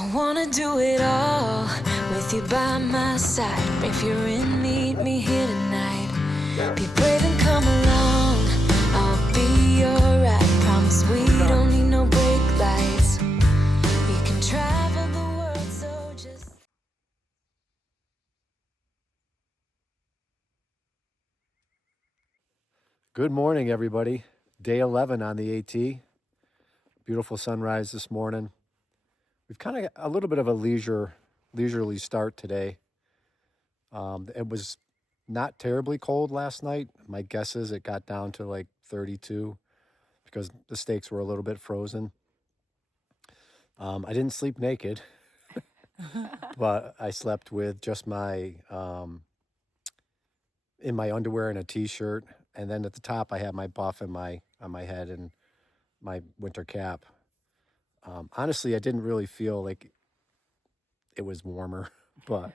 I wanna do it all with you by my side. If you're in, meet me here tonight. Be brave and come along, I'll be your ride. Promise we don't need no brake lights. We can travel the world, so just... Good morning, everybody. Day 11 on the AT. Beautiful sunrise this morning. We've kind of got a little bit of a leisurely start today. It was not terribly cold last night. My guess is it got down to like 32 because the stakes were a little bit frozen. I didn't sleep naked, but I slept with just my in my underwear and a t-shirt, and then at the top I had my buff on my head and my winter cap. Honestly, I didn't really feel like it was warmer, but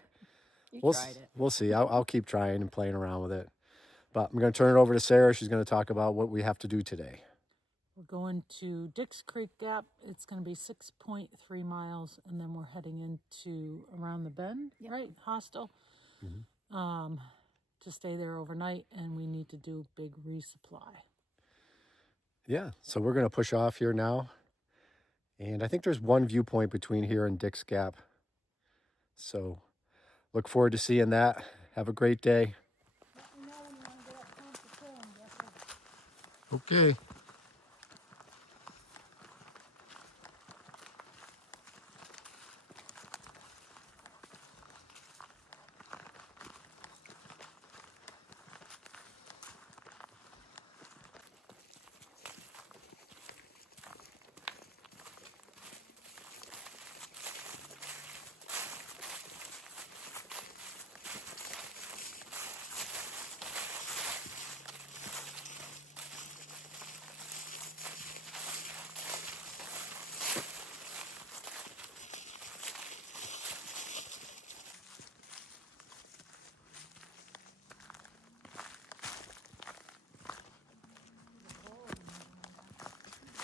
we'll see. I'll keep trying and playing around with it. But I'm going to turn it over to Sarah. She's going to talk about what we have to do today. We're going to Dix Creek Gap. It's going to be 6.3 miles, and then we're heading into Around the Bend, right? Hostel. To stay there overnight, and we need to do big resupply. Yeah, so we're going to push off here now. And I think there's one viewpoint between here and Dix Gap. So look forward to seeing that. Have a great day. Okay.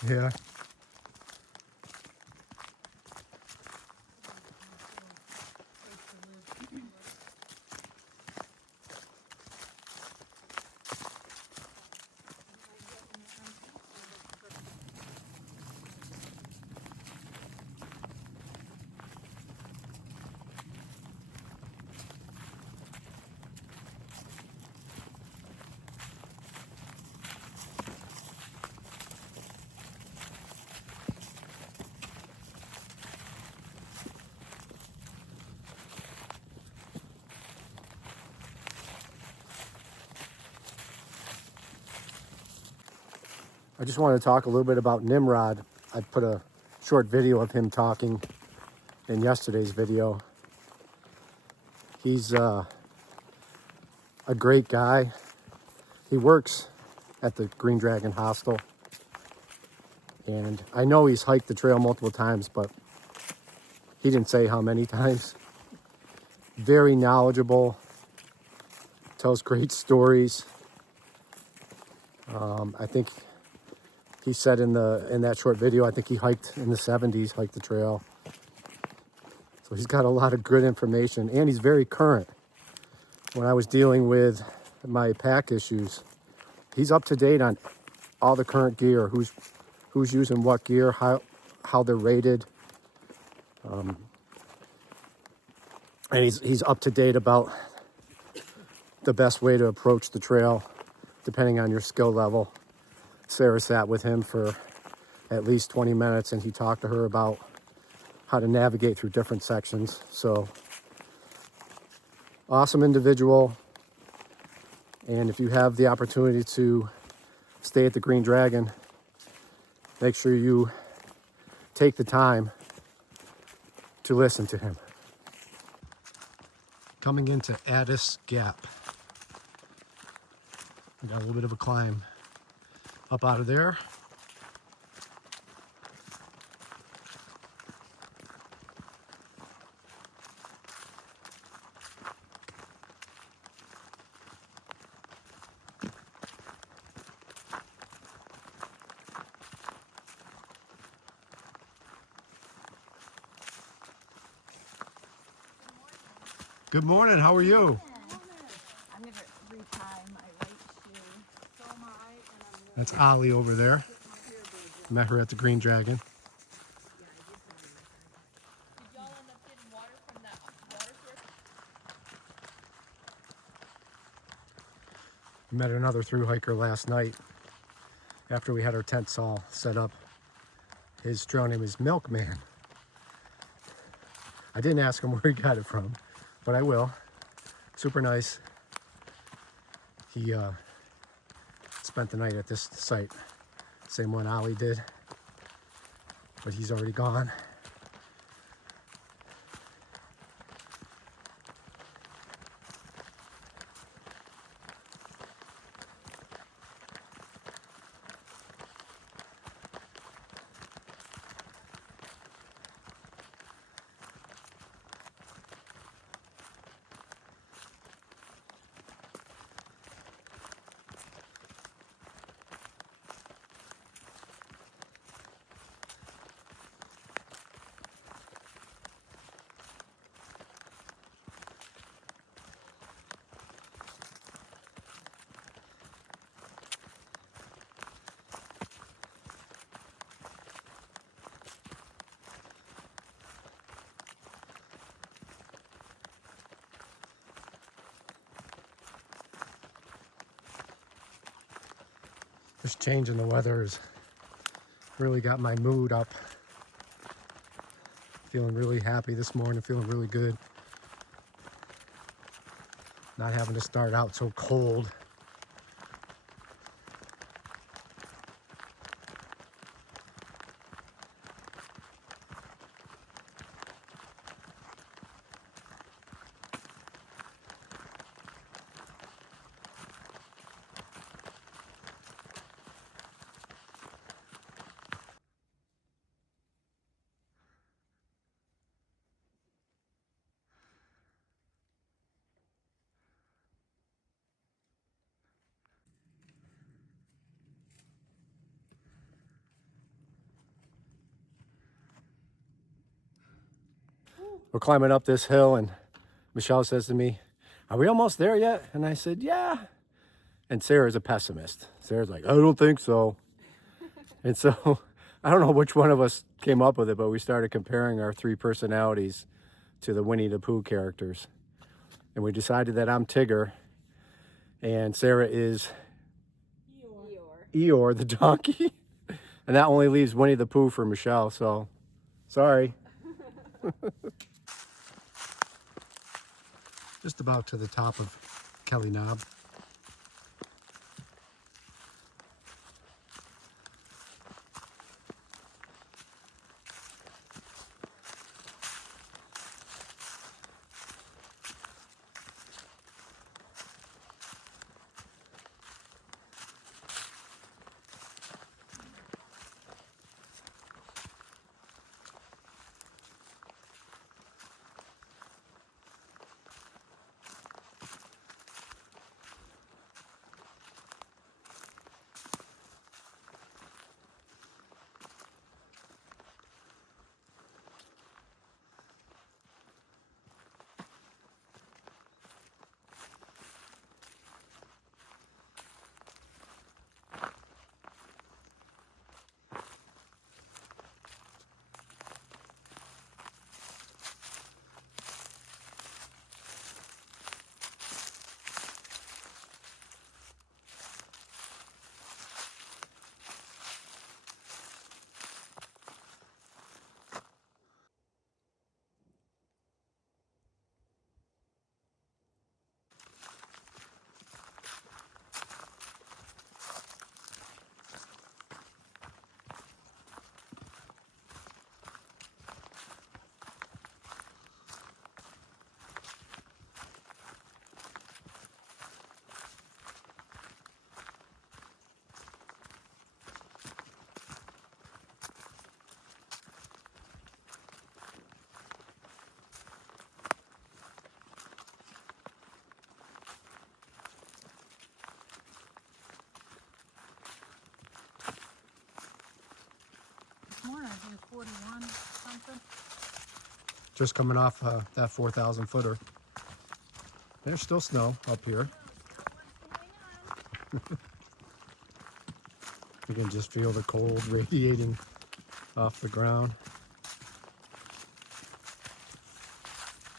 Yeah. I just want to talk a little bit about Nimrod. I put a short video of him talking in yesterday's video. He's a great guy. He works at the Green Dragon Hostel. And I know he's hiked the trail multiple times, but he didn't say how many times. Very knowledgeable, tells great stories. I think he said in that short video, I think he hiked in the 70s, hiked the trail. So he's got a lot of good information, and he's very current. When I was dealing with my pack issues, he's up to date on all the current gear, who's using what gear, how they're rated. And he's up to date about the best way to approach the trail, depending on your skill level. Sarah sat with him for at least 20 minutes, and he talked to her about how to navigate through different sections. So, awesome individual. And if you have the opportunity to stay at the Green Dragon, make sure you take the time to listen to him. Coming into Addis Gap. We got a little bit of a climb up out of there. Good morning. How are you? I'm going to retie my right shoe. That's Ollie over there. Met her at the Green Dragon. Did y'all end up getting water from that water source? Met another through hiker last night after we had our tents all set up. His trail name is Milkman. I didn't ask him where he got it from, but I will. Super nice. He spent the night at this site, same one Ollie did, but he's already gone. This change in the weather has really got my mood up. Feeling really happy this morning, feeling really good. Not having to start out so cold. We're climbing up this hill and Michelle says to me, "Are we almost there yet?" And I said, "Yeah." And Sarah's a pessimist. Sarah's like, "I don't think so." And so I don't know which one of us came up with it, but we started comparing our three personalities to the Winnie the Pooh characters. And we decided that I'm Tigger and Sarah is Eeyore the donkey. And that only leaves Winnie the Pooh for Michelle, so sorry. Just about to the top of Kelly Knob. More, I think 41 something. Just coming off that 4,000 footer. There's still snow up here. You can just feel the cold radiating off the ground.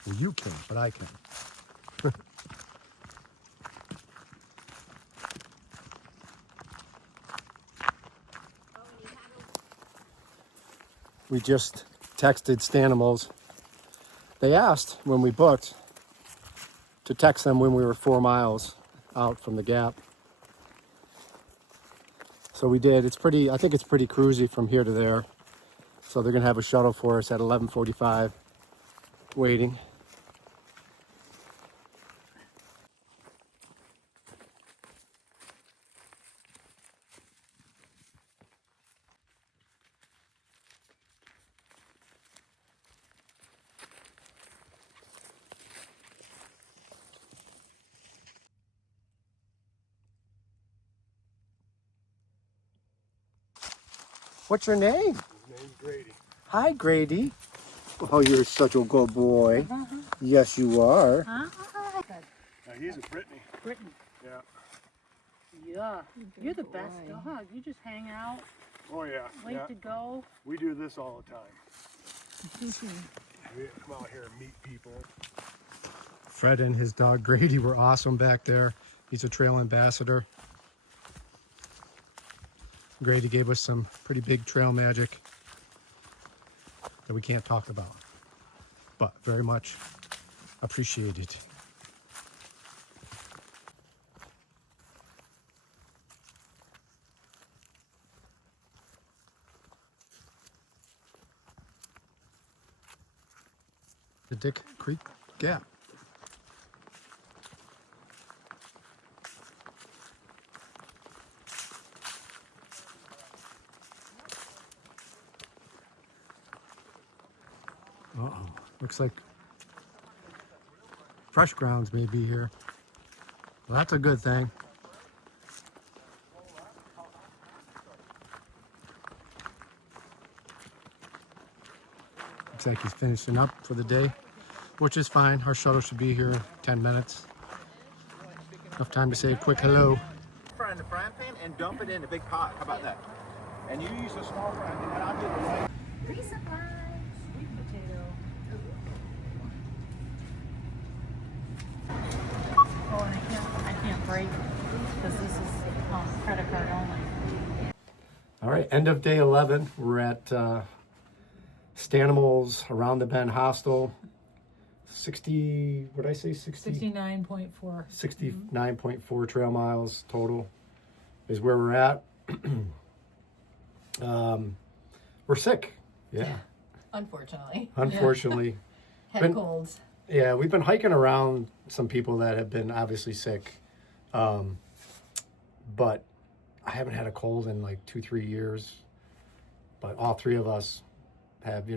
Well, you can't, but I can. We just texted Stanimals. They asked when we booked to text them when we were 4 miles out from the gap. So we did. It's pretty, I think it's pretty cruisy from here to there. So they're gonna have a shuttle for us at 11:45 waiting. What's your name? His name's Grady. Hi, Grady. Oh, you're such a good boy. Yes, you are. Now he's a Brittany. Brittany. Yeah. Yeah. You're the best dog. You just hang out, Oh yeah. wait Yeah. to go. We do this all the time. We come out here and meet people. Fred and his dog Grady were awesome back there. He's a trail ambassador. Grady gave us some pretty big trail magic that we can't talk about, but very much appreciated. The Dick Creek Gap. Uh-oh, looks like fresh grounds may be here. Well, that's a good thing. Looks like he's finishing up for the day, which is fine. Our shuttle should be here in 10 minutes. Enough time to say a quick hello. Fry in the frying pan and dump it in a big pot. How about that? And you use a small frying pan, and I'll do the right. Resupply. Sweet potato. Oh, and I can't break because this is credit card only. All right, end of day 11. We're at Stanimals Around the Bend Hostel. 60, what did I say? 69.4. 69.4 trail miles total is where we're at. We're sick. Yeah. Unfortunately. Unfortunately. Head colds. Yeah, we've been hiking around some people that have been obviously sick. But I haven't had a cold in like 2-3 years. But all three of us have,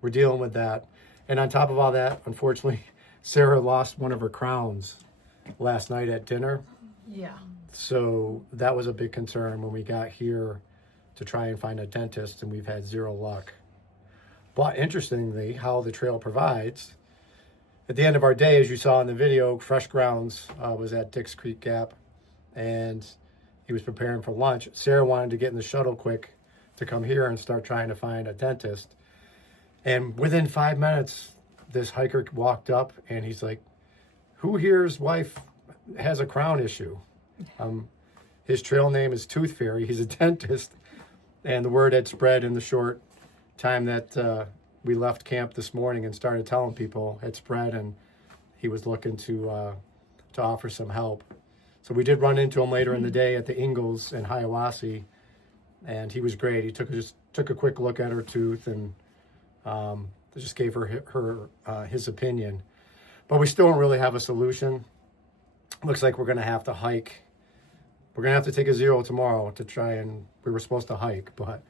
we're dealing with that. And on top of all that, unfortunately, Sarah lost one of her crowns last night at dinner. Yeah. So that was a big concern when we got here to try and find a dentist, and we've had zero luck. But interestingly, how the trail provides, at the end of our day, as you saw in the video, Fresh Grounds was at Dick's Creek Gap, and he was preparing for lunch. Sarah wanted to get in the shuttle quick to come here and start trying to find a dentist. And within 5 minutes, this hiker walked up, and he's like, who here's wife has a crown issue? His trail name is Tooth Fairy. He's a dentist. And the word had spread in the short time that we left camp this morning and started telling people, had spread, and he was looking to offer some help. So we did run into him later in the day at the Ingalls in Hiawassee, and he was great. He just took a quick look at her tooth and just gave her his opinion. But we still don't really have a solution. Looks like we're going to have to hike. We're going to have to take a zero tomorrow to try and, we were supposed to hike, but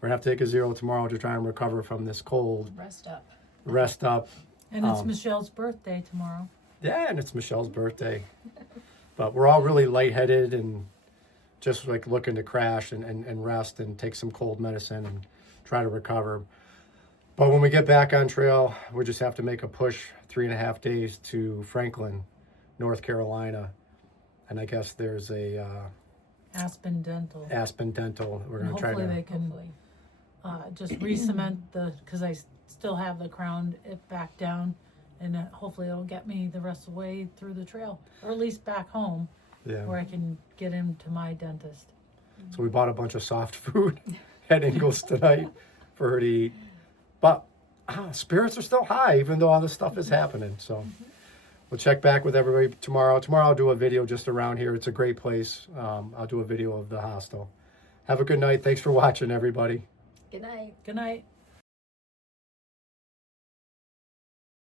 we're going to have to take a zero tomorrow to try and recover from this cold. Rest up. And it's Michelle's birthday tomorrow. Yeah, and it's Michelle's birthday. But we're all really lightheaded and just like looking to crash and rest and take some cold medicine and try to recover. But when we get back on trail, we just have to make a push 3.5 days to Franklin, North Carolina. And I guess there's a Aspen Dental. Aspen Dental. We're And going to try hopefully to... they can just re-cement because I still have the crown it back down, and hopefully it'll get me the rest of the way through the trail, or at least back home Yeah. where I can get into my dentist. So we bought a bunch of soft food at Ingles tonight for her to eat. But spirits are still high, even though all this stuff is happening. So we'll check back with everybody tomorrow. Tomorrow I'll do a video just around here. It's a great place. I'll do a video of the hostel. Have a good night. Thanks for watching, everybody. Good night. Good night.